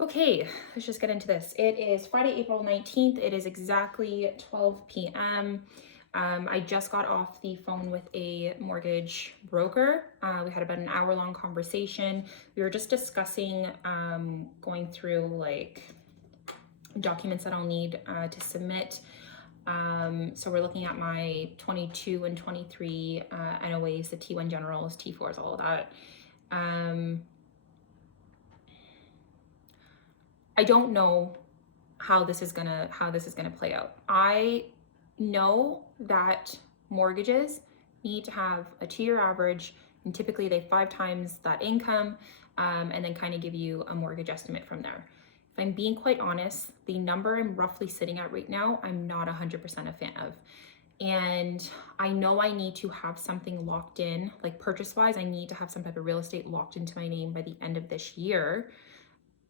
Okay, let's just get into this. It is Friday, April 19th. It is exactly 12 p.m. I just got off the phone with a mortgage broker. We had about an hour-long conversation. We were just discussing going through like documents that I'll need to submit. So we're looking at my 22 and 23 NOAs, the T1 generals, T4s, all of that. I don't know how this is gonna play out. I know that mortgages need to have a 2-year average, and typically they 5 times that income, and then kind of give you a mortgage estimate from there. If I'm being quite honest, the number I'm roughly sitting at right now, I'm not 100% a fan of. And I know I need to have something locked in, like purchase wise, I need to have some type of real estate locked into my name by the end of this year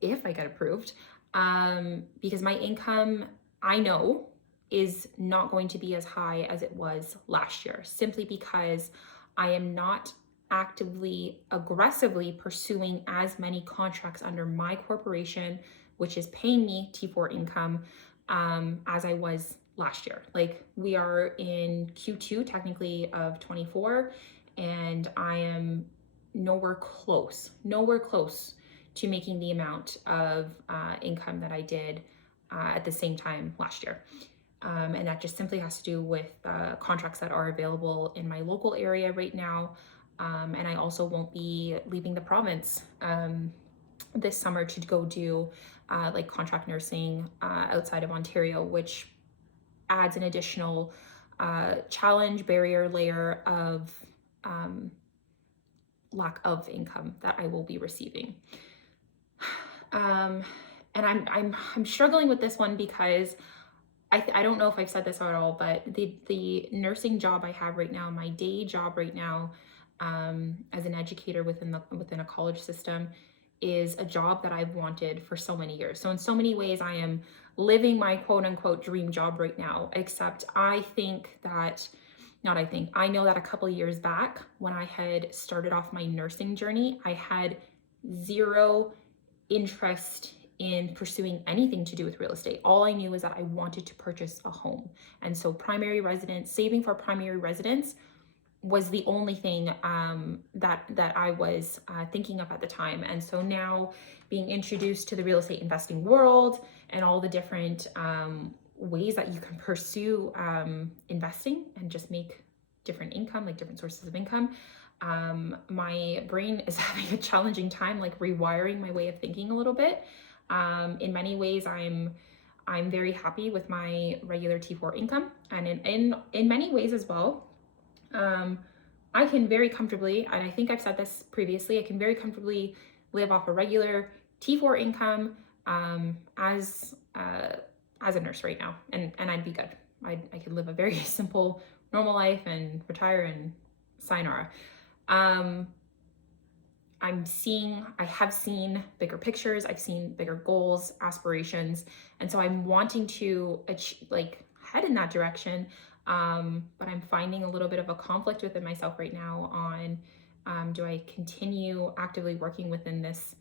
if I get approved, because my income, I know, is not going to be as high as it was last year, simply because I am not actively, aggressively pursuing as many contracts under my corporation, which is paying me T4 income, as I was last year. Like, we are in Q2 technically of 24, and I am nowhere close to making the amount of income that I did at the same time last year. And that just simply has to do with contracts that are available in my local area right now. And I also won't be leaving the province this summer to go do like contract nursing outside of Ontario, which adds an additional challenge, barrier, layer of lack of income that I will be receiving. And I'm struggling with this one because I don't know if I've said this at all, but the nursing job I have right now, my day job right now, as an educator within a college system, is a job that I've wanted for so many years. So in so many ways, I am living my quote unquote dream job right now. Except I know that a couple years back when I had started off my nursing journey, I had zero interest in pursuing anything to do with real estate. All I knew was that I wanted to purchase a home. And so saving for primary residence was the only thing that I was thinking of at the time. And so now being introduced to the real estate investing world and all the different ways that you can pursue investing and just make different income, like different sources of income, my brain is having a challenging time like rewiring my way of thinking a little bit. In many ways, I'm very happy with my regular T4 income, and in many ways as well, I can very comfortably, and I think I've said this previously, I can very comfortably live off a regular T4 income as a nurse right now, and I'd be good. I could live a very simple, normal life and retire and sayonara. I have seen bigger pictures, I've seen bigger goals, aspirations, and so I'm wanting to head in that direction. But I'm finding a little bit of a conflict within myself right now on do I continue actively working within this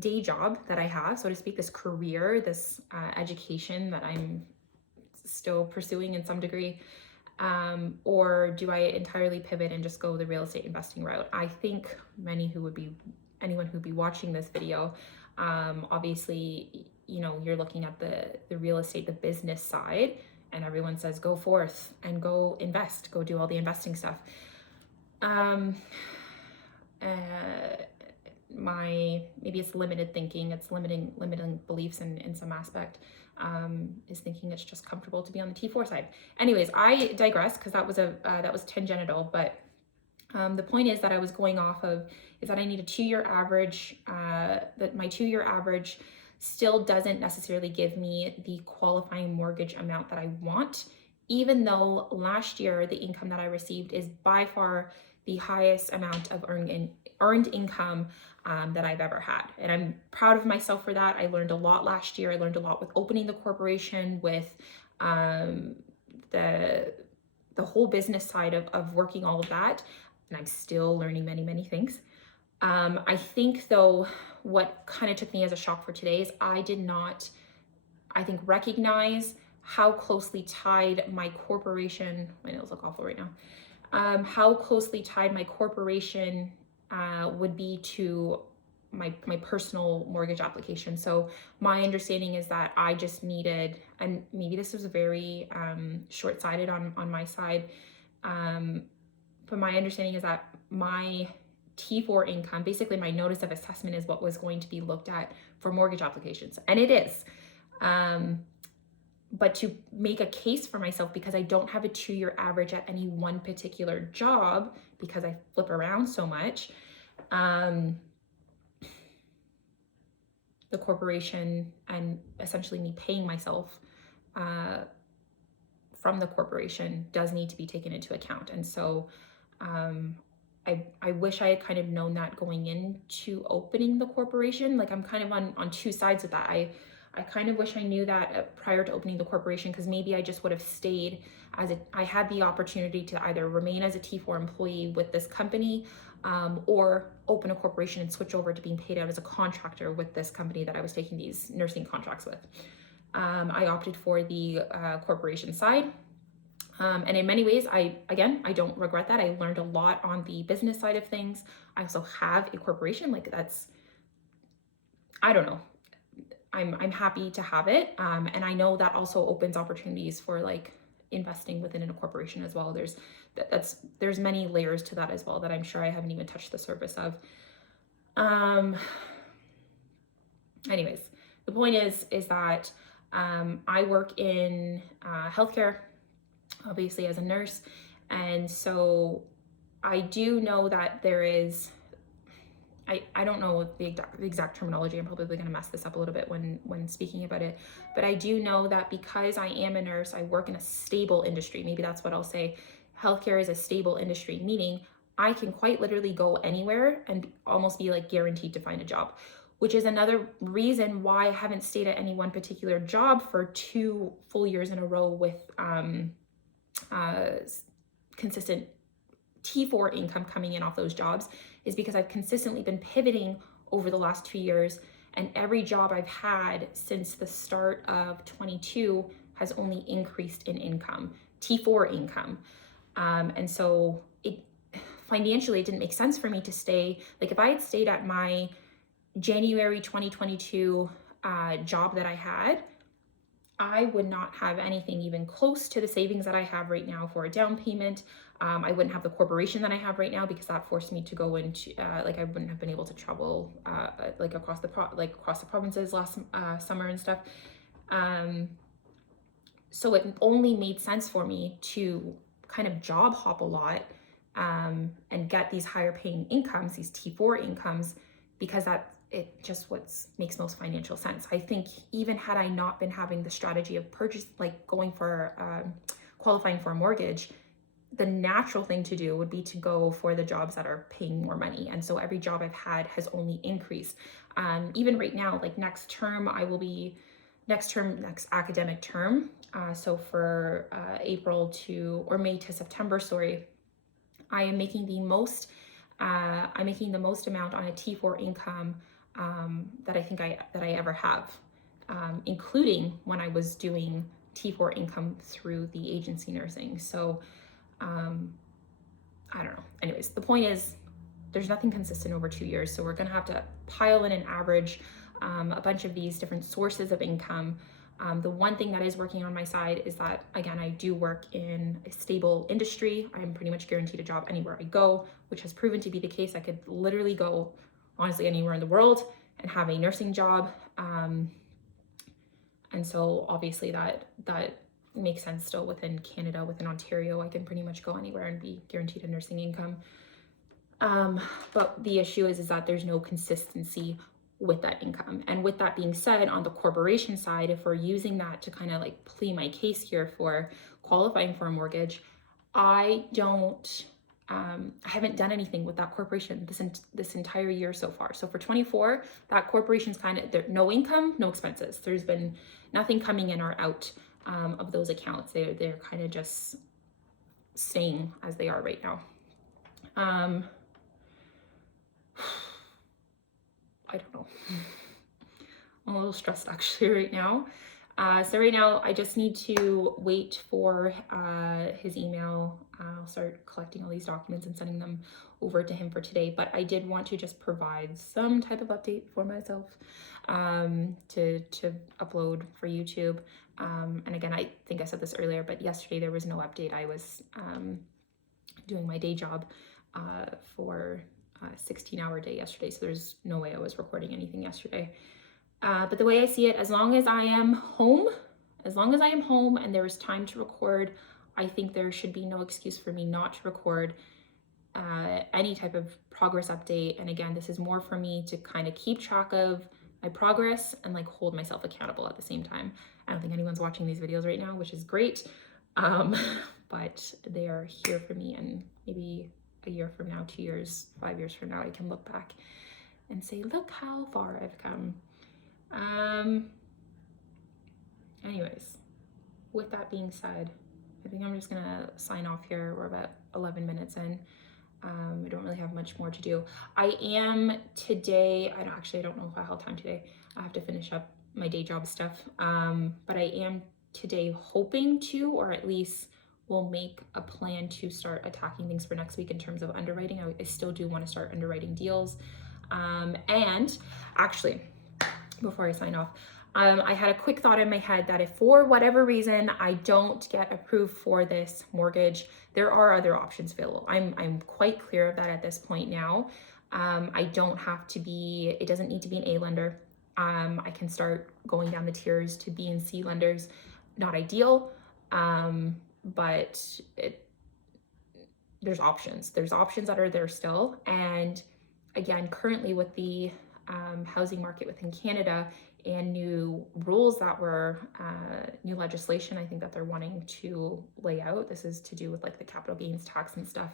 day job that I have, so to speak, this career, this education that I'm still pursuing in some degree, or do I entirely pivot and just go the real estate investing route? I think anyone who would be watching this video, obviously, you're looking at the real estate, the business side, and everyone says, go forth and go invest, go do all the investing stuff. Maybe it's limited thinking, it's limiting beliefs in some aspect, is thinking it's just comfortable to be on the T4 side. Anyways, I digress because that was tangential, but the point is that I was going off of is that I need a 2-year average, that my 2-year average still doesn't necessarily give me the qualifying mortgage amount that I want, even though last year the income that I received is by far the highest amount of earned income that I've ever had. And I'm proud of myself for that. I learned a lot last year. I learned a lot with opening the corporation, with the whole business side of working all of that. And I'm still learning many, many things. I think though, what kind of took me as a shock for today is I did not, I think, recognize how closely tied my corporation, my nails look awful right now, how closely tied my corporation would be to my personal mortgage application. So my understanding is that I just needed, and maybe this was very short-sighted on my side, but my understanding is that my T4 income, basically my notice of assessment, is what was going to be looked at for mortgage applications, and it is. But to make a case for myself, because I don't have a 2-year average at any one particular job, because I flip around so much, the corporation and essentially me paying myself from the corporation does need to be taken into account. And so I wish I had kind of known that going into opening the corporation. Like, I'm kind of on two sides of that. I kind of wish I knew that prior to opening the corporation, because maybe I just would have stayed as I had the opportunity to either remain as a T4 employee with this company, or open a corporation and switch over to being paid out as a contractor with this company that I was taking these nursing contracts with. I opted for the corporation side. And in many ways, I don't regret that. I learned a lot on the business side of things. I also have a corporation, like, that's, I don't know. I'm happy to have it. And I know that also opens opportunities for like investing within a corporation as well. There's many layers to that as well that I'm sure I haven't even touched the surface of. Anyways, the point is that I work in healthcare, obviously, as a nurse. And so I do know that there is, I don't know the exact terminology. I'm probably going to mess this up a little bit when speaking about it. But I do know that because I am a nurse, I work in a stable industry. Maybe that's what I'll say. Healthcare is a stable industry, meaning I can quite literally go anywhere and almost be like guaranteed to find a job, which is another reason why I haven't stayed at any one particular job for 2 full years in a row with consistent T4 income coming in off those jobs, is because I've consistently been pivoting over the last 2 years, and every job I've had since the start of 22 has only increased in income, T4 income. And so financially, it didn't make sense for me to stay. Like, if I had stayed at my January 2022 job that I had, I would not have anything even close to the savings that I have right now for a down payment. I wouldn't have the corporation that I have right now, because that forced me to go into like, I wouldn't have been able to travel like across the provinces last summer and stuff. So it only made sense for me to kind of job hop a lot and get these higher paying incomes, these T4 incomes, because it just makes most financial sense. I think even had I not been having the strategy of going for qualifying for a mortgage, the natural thing to do would be to go for the jobs that are paying more money. And so every job I've had has only increased. Even right now, like next academic term, so for May to September, I am making the most amount on a T4 income that I think that I ever have, including when I was doing T4 income through the agency nursing. So I don't know. Anyways, the point is, there's nothing consistent over 2 years. So we're going to have to pile in an average, a bunch of these different sources of income. The one thing that is working on my side is that, again, I do work in a stable industry. I'm pretty much guaranteed a job anywhere I go, which has proven to be the case. I could literally go, honestly, anywhere in the world and have a nursing job. And so obviously that makes sense still within Canada, within Ontario. I can pretty much go anywhere and be guaranteed a nursing income. But the issue is that there's no consistency with that income. And with that being said, on the corporation side, if we're using that to kind of like plead my case here for qualifying for a mortgage, I haven't done anything with that corporation this entire year so far. So for 24, that corporation's kind of, no income, no expenses. There's been nothing coming in or out of those accounts. They're kind of just staying as they are right now. I don't know. I'm a little stressed actually right now. So right now I just need to wait for his email. I'll start collecting all these documents and sending them over to him for today. But I did want to just provide some type of update for myself to upload for YouTube. And again, I think I said this earlier, but yesterday there was no update. I was doing my day job for a 16-hour day yesterday, so there's no way I was recording anything yesterday. But the way I see it, as long as I am home and there is time to record, I think there should be no excuse for me not to record any type of progress update. And again, this is more for me to kind of keep track of my progress and like hold myself accountable at the same time. I don't think anyone's watching these videos right now, which is great. But they are here for me, and maybe a year from now, 2 years, 5 years from now, I can look back and say, look how far I've come. Anyways, with that being said, I think I'm just gonna sign off here. We're about 11 minutes in. I don't really have much more to do. I am today, I don't know if I have time today. I have to finish up my day job stuff. But I am today hoping to, or at least will make a plan to start attacking things for next week in terms of underwriting. I still do want to start underwriting deals. And actually, before I sign off, I had a quick thought in my head that if for whatever reason I don't get approved for this mortgage, there are other options available. I'm quite clear of that at this point now. I don't have to be, it doesn't need to be an A lender. I can start going down the tiers to B and C lenders. Not ideal, but there's options. There's options that are there still. And again, currently with the housing market within Canada and new rules that were, new legislation, I think that they're wanting to lay out. This is to do with like the capital gains tax and stuff.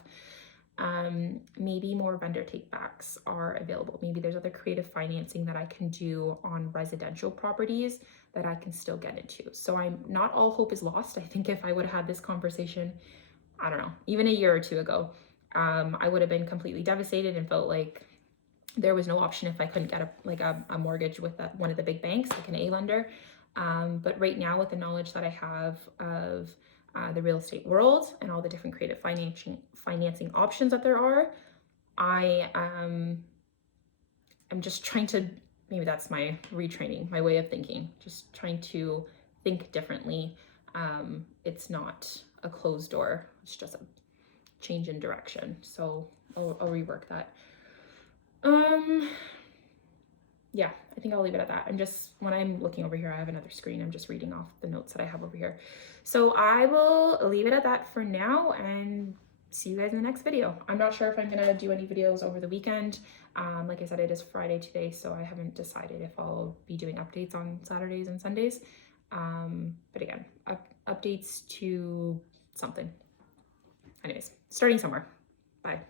Maybe more vendor takebacks are available. Maybe there's other creative financing that I can do on residential properties that I can still get into. So I'm not all hope is lost. I think if I would have had this conversation, I don't know, even a year or two ago, I would have been completely devastated and felt like there was no option if I couldn't get a mortgage with one of the big banks, like an A lender. But right now, with the knowledge that I have of the real estate world and all the different creative financing options that there are, I'm just trying to, maybe that's my retraining, my way of thinking, just trying to think differently. It's not a closed door, it's just a change in direction. So I'll rework that. Yeah, I think I'll leave it at that. When I'm looking over here, I have another screen. I'm just reading off the notes that I have over here. So I will leave it at that for now and see you guys in the next video. I'm not sure if I'm gonna do any videos over the weekend. Like I said, it is Friday today, so I haven't decided if I'll be doing updates on Saturdays and Sundays. But again, updates to something. Anyways, starting somewhere. Bye.